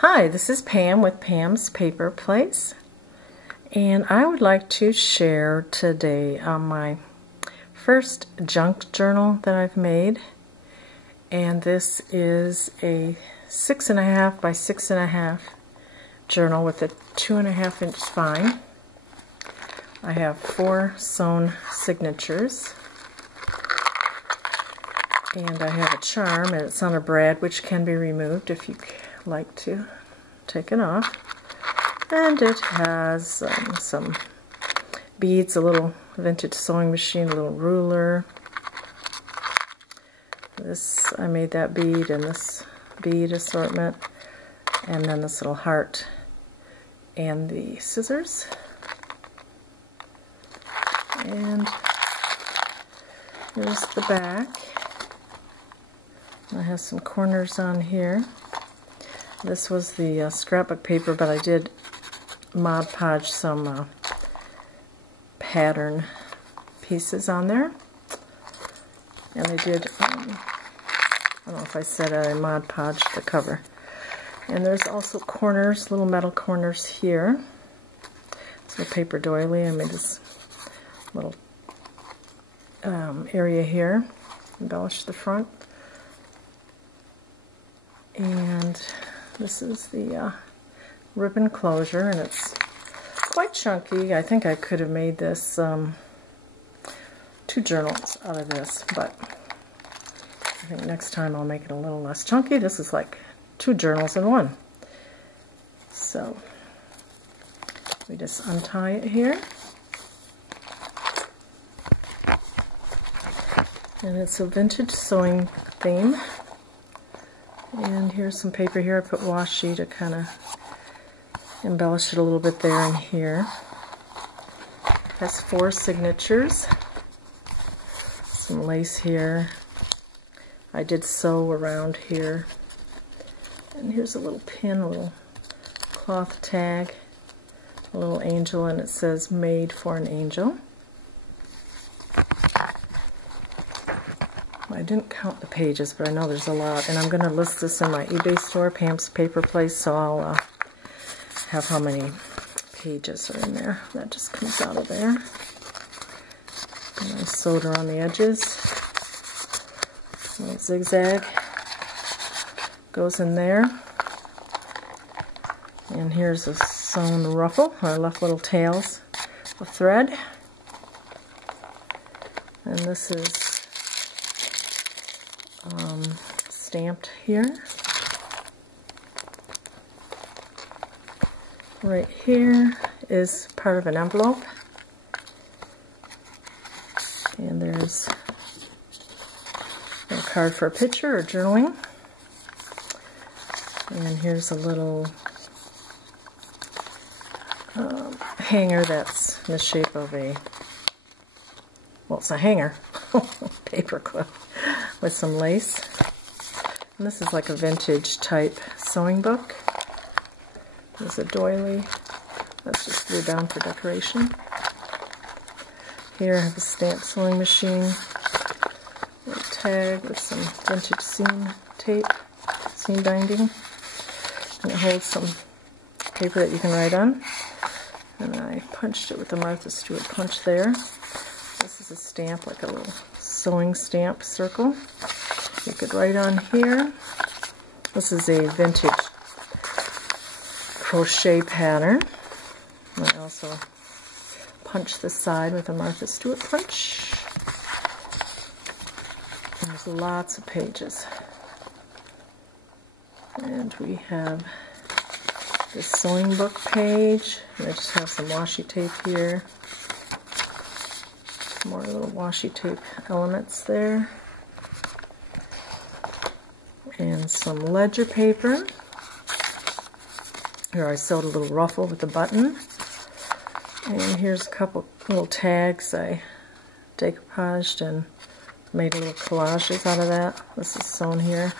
Hi, this is Pam with Pam's Paper Place, and I would like to share today my first junk journal that I've made. And this is a 6.5 by 6.5 journal with a 2.5 inch spine. I have 4 sewn signatures, and I have a charm, and it's on a brad which can be removed if you like to take it off. And it has some beads, a little vintage sewing machine, a little ruler. This, I made that bead and this bead assortment, and then this little heart and the scissors. And here's the back. It has some corners on here. This was the scrapbook paper, but I did Mod Podge some pattern pieces on there. And I did, I don't know if I said I Mod Podged the cover. And there's also corners, little metal corners here. It's a paper doily. I made this little area here, embellish the front. And this is the ribbon closure, and it's quite chunky. I think I could have made this 2 journals out of this, but I think next time I'll make it a little less chunky. This is like 2 journals in one. So we just untie it here. And it's a vintage sewing theme. And here's some paper here. I put washi to kind of embellish it a little bit there and here. It has 4 signatures. Some lace here. I did sew around here. And here's a little pin, a little cloth tag, a little angel, and it says made for an angel. I didn't count the pages, but I know there's a lot, and I'm going to list this in my eBay store, Pam's Paper Place, so I'll have how many pages are in there. That just comes out of there. And I sewed around the edges. A little zigzag goes in there. And here's a sewn ruffle. I left little tails of thread. And this is stamped here. Right here is part of an envelope. And there's a card for a picture or journaling. And here's a little hanger that's in the shape of a, well, it's a hanger, paper clip with some lace. And this is like a vintage type sewing book. There's a doily. That's just glued down for decoration. Here I have a stamp sewing machine, a tag with some vintage seam tape, seam binding, and it holds some paper that you can write on. And I punched it with the Martha Stewart punch there. This is a stamp, like a little sewing stamp circle. You could write on here. This is a vintage crochet pattern. And I also punch the side with a Martha Stewart punch. And there's lots of pages. And we have this sewing book page. And I just have some washi tape here. More little washi tape elements there. And some ledger paper. Here I sewed a little ruffle with a button. And here's a couple little tags I decoupaged and made little collages out of that. This is sewn here.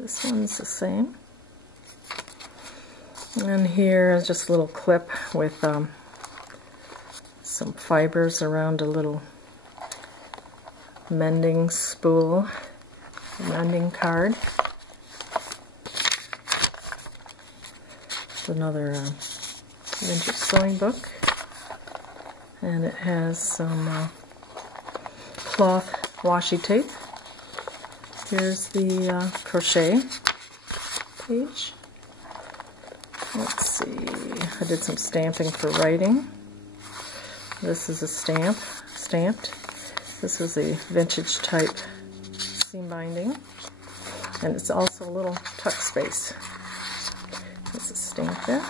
This one's the same. And here is just a little clip with some fibers around a little mending spool, mending card. It's another vintage sewing book, and it has some cloth washi tape. Here's the crochet page. Let's see, I did some stamping for writing. This is a stamped. This is a vintage type seam binding, and it's also a little tuck space. This is stamped there.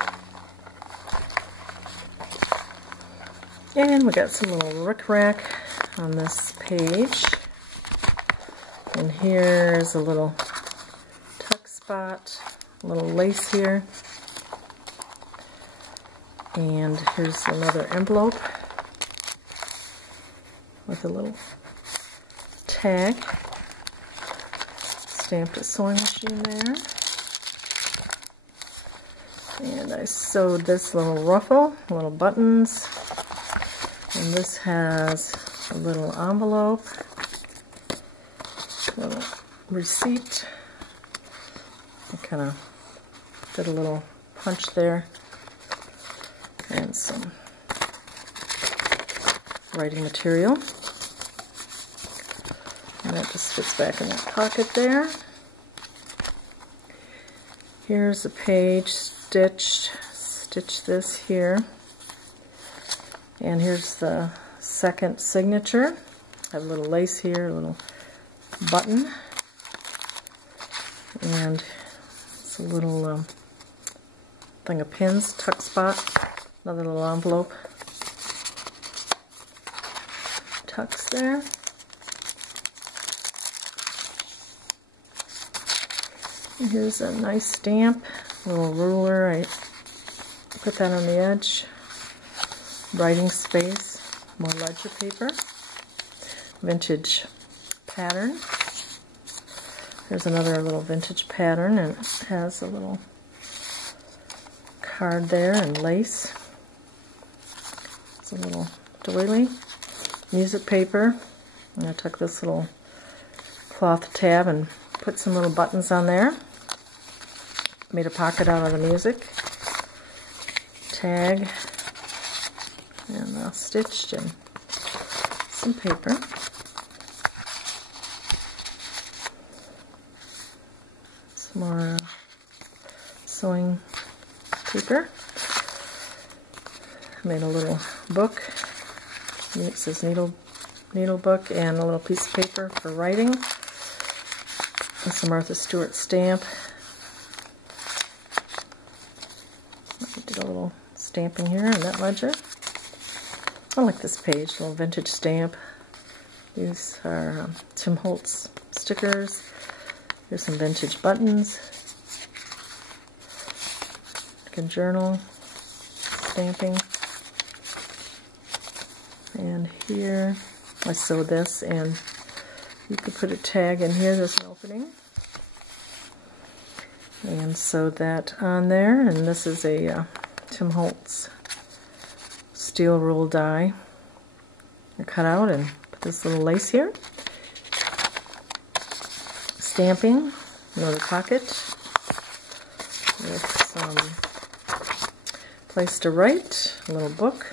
And we got some little rickrack on this page. And here's a little tuck spot, a little lace here. And here's another envelope with a little tag. Stamped a sewing machine there. And I sewed this little ruffle, little buttons. And this has a little envelope, a little receipt. I kind of did a little punch there. And some writing material. And that just fits back in that pocket there. Here's a page stitched. Stitch this here. And here's the second signature. I have a little lace here, a little button. And it's a little thing of pins, tuck spot. Another little envelope. Tucks there. And here's a nice stamp, a little ruler. I put that on the edge. Writing space, more ledger paper. Vintage pattern. There's another little vintage pattern, and it has a little card there and lace. It's a little doily. Music paper. And I took this little cloth tab and put some little buttons on there. Made a pocket out of the music. Tag. And stitched in some paper. Some more sewing paper. Made a little book. It says needle book, and a little piece of paper for writing. And some Martha Stewart stamp. I did a little stamping here in that ledger. I like this page, a little vintage stamp. These are Tim Holtz stickers. Here's some vintage buttons. Like a journal, stamping. And here, I sewed this, and you could put a tag in here. There's an opening. And sewed that on there. And this is a Tim Holtz steel rule die. I cut out and put this little lace here. Stamping, another pocket with some place to write, a little book.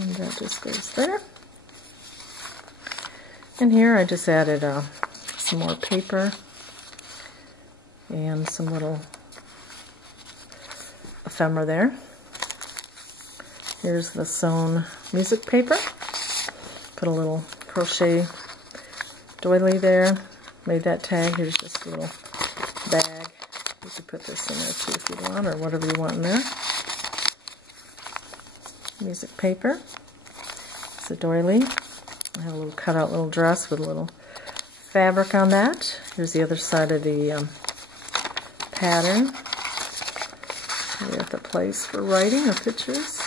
And that just goes there. And here I just added some more paper and some little ephemera there. Here's the sewn music paper. Put a little crochet doily there. Made that tag. Here's just a little bag. You could put this in there too if you want, or whatever you want in there. Music paper. It's a doily. I have a little cutout little dress with a little fabric on that. Here's the other side of the pattern. We have the place for writing or pictures.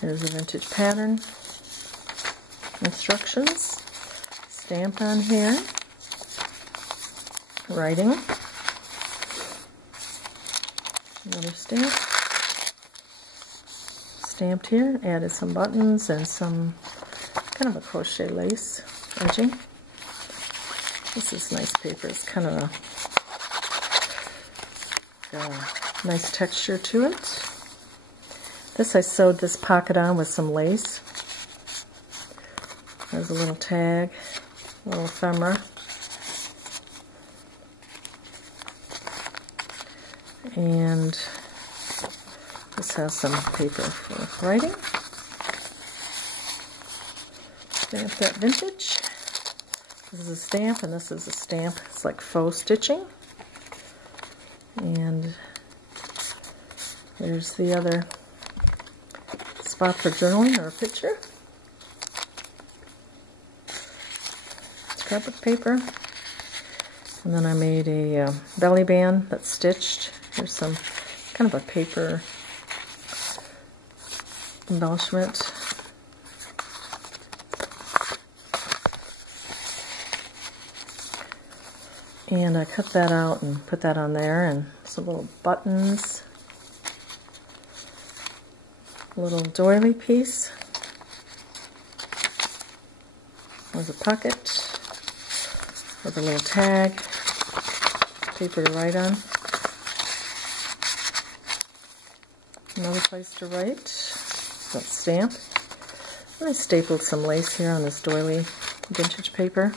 Here's a vintage pattern. Instructions. Stamp on here. Writing. Another stamp. Stamped here. Added some buttons and some kind of a crochet lace edging. This is nice paper. It's kind of a nice texture to it. This, I sewed this pocket on with some lace. There's a little tag, a little ephemera. And this has some paper for writing. Stamp That Vintage. This is a stamp, and this is a stamp. It's like faux stitching. And there's the other spot for journaling or a picture. Scrapbook paper. And then I made a belly band that's stitched. Here's some kind of a paper embellishment. And I cut that out and put that on there, and some little buttons. A little doily piece. There's a pocket with a little tag, paper to write on. Another place to write, that stamp. And I stapled some lace here on this doily vintage paper.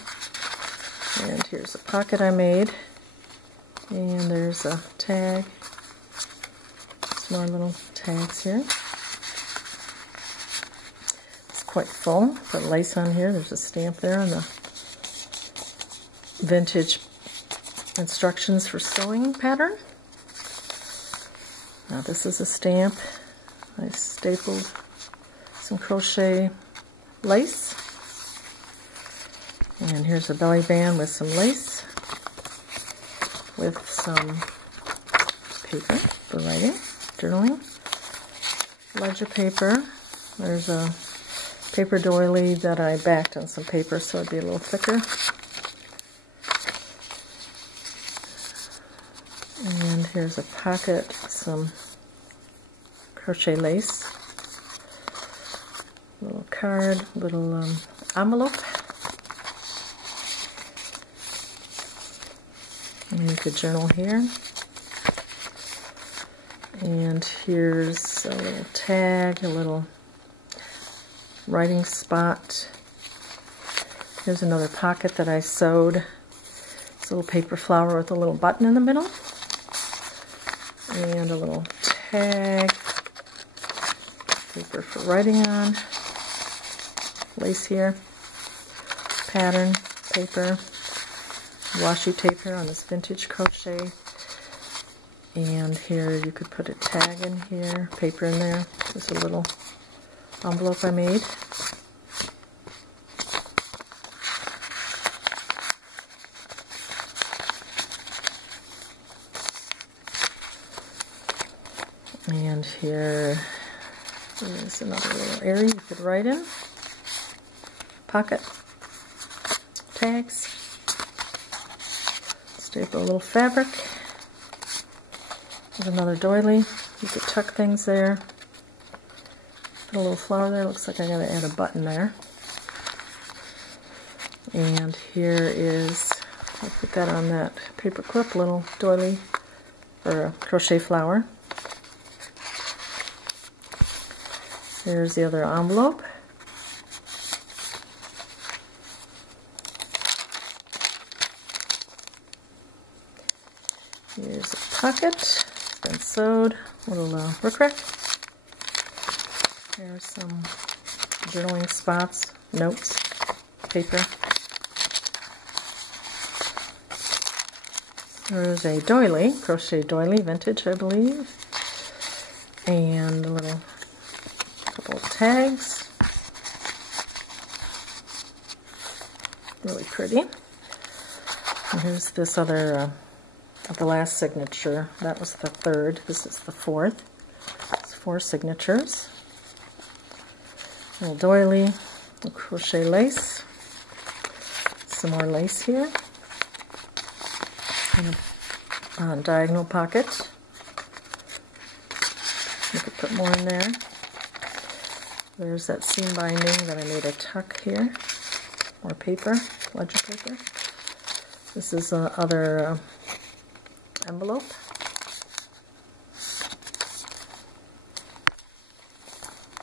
And here's a pocket I made. And there's a tag. Some more little tags here. It's quite full. Put lace on here. There's a stamp there on the vintage instructions for sewing pattern. Now this is a stamp. I stapled some crochet lace. And here's a belly band with some lace, with some paper for writing, journaling, ledger paper. There's a paper doily that I backed on some paper so it'd be a little thicker. And here's a pocket, some crochet lace, little card, little envelope. And you could journal here. And here's a little tag, a little writing spot. Here's another pocket that I sewed. It's a little paper flower with a little button in the middle. And a little tag, paper for writing on, lace here, pattern, paper, washi tape here on this vintage crochet. And here you could put a tag in here, paper in there. There's a little envelope I made. And here is another little area you could write in. Pocket, tags, staple a little fabric. There's another doily. You could tuck things there. Put a little flower there. Looks like I gotta add a button there. And here is, I'll put that on that paper clip, little doily or a crochet flower. Here's the other envelope. Here's a pocket. It's been sewed. Little rickrack. Here's some journaling spots, notes, paper. There's a doily, crochet doily, vintage, I believe. And a little couple of tags. Really pretty. And here's this other, the last signature. That was the third. This is the fourth. It's 4 signatures. A little doily, a crochet lace. Some more lace here. And a diagonal pocket. You could put more in there. There's that seam binding that I made a tuck here. More paper, ledger paper. This is other envelope.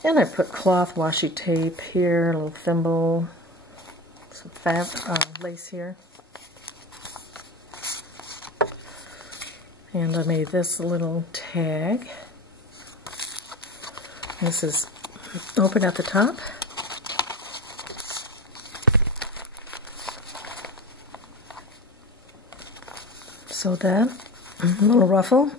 And I put cloth washi tape here, a little thimble, some lace here. And I made this little tag. This is open at the top. So that, a little ruffle.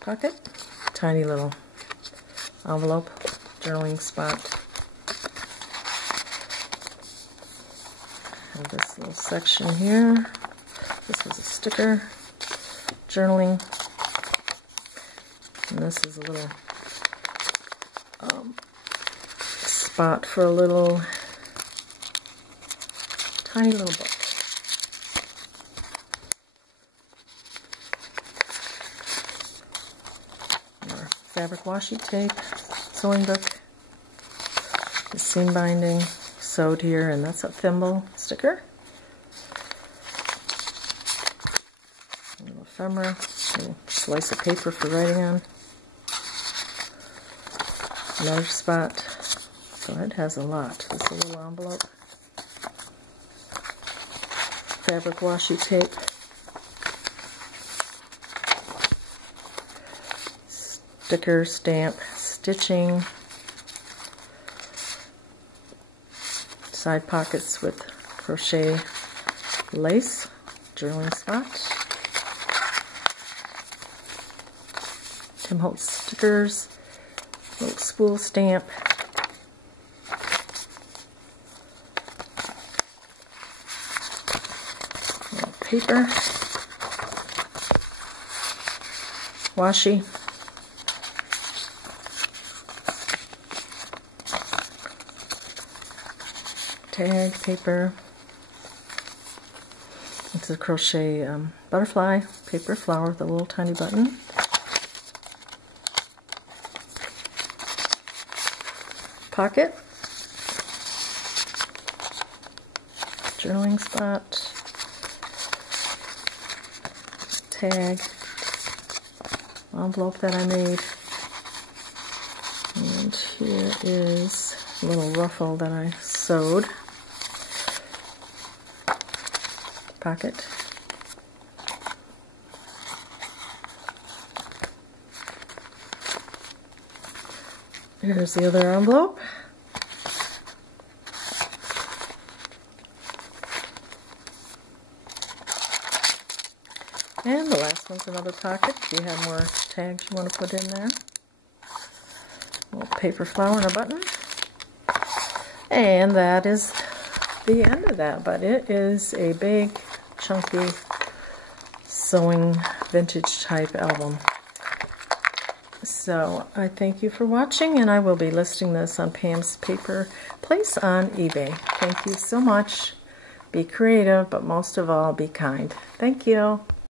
Pocket, tiny little envelope, journaling spot. And this little section here. This was a sticker, journaling. And this is a little spot for a little tiny little book. More fabric washi tape, sewing book, the seam binding sewed here, and that's a thimble sticker. A little ephemera, a little slice of paper for writing on. Another spot, so it has a lot. This is a little envelope. Fabric washi tape, sticker, stamp, stitching, side pockets with crochet lace, journaling spot, Tim Holtz stickers, little spool stamp, paper, washi, tag paper. It's a crochet butterfly paper flower with a little tiny button. Pocket, journaling spot, tag, envelope that I made, and here is a little ruffle that I sewed. Pocket. Here's the other envelope. And the last one's another pocket. If you have more tags you want to put in there. A little paper flower and a button. And that is the end of that. But it is a big, chunky sewing vintage type album. So I thank you for watching, and I will be listing this on Pam's Paper Place on eBay. Thank you so much. Be creative, but most of all, be kind. Thank you.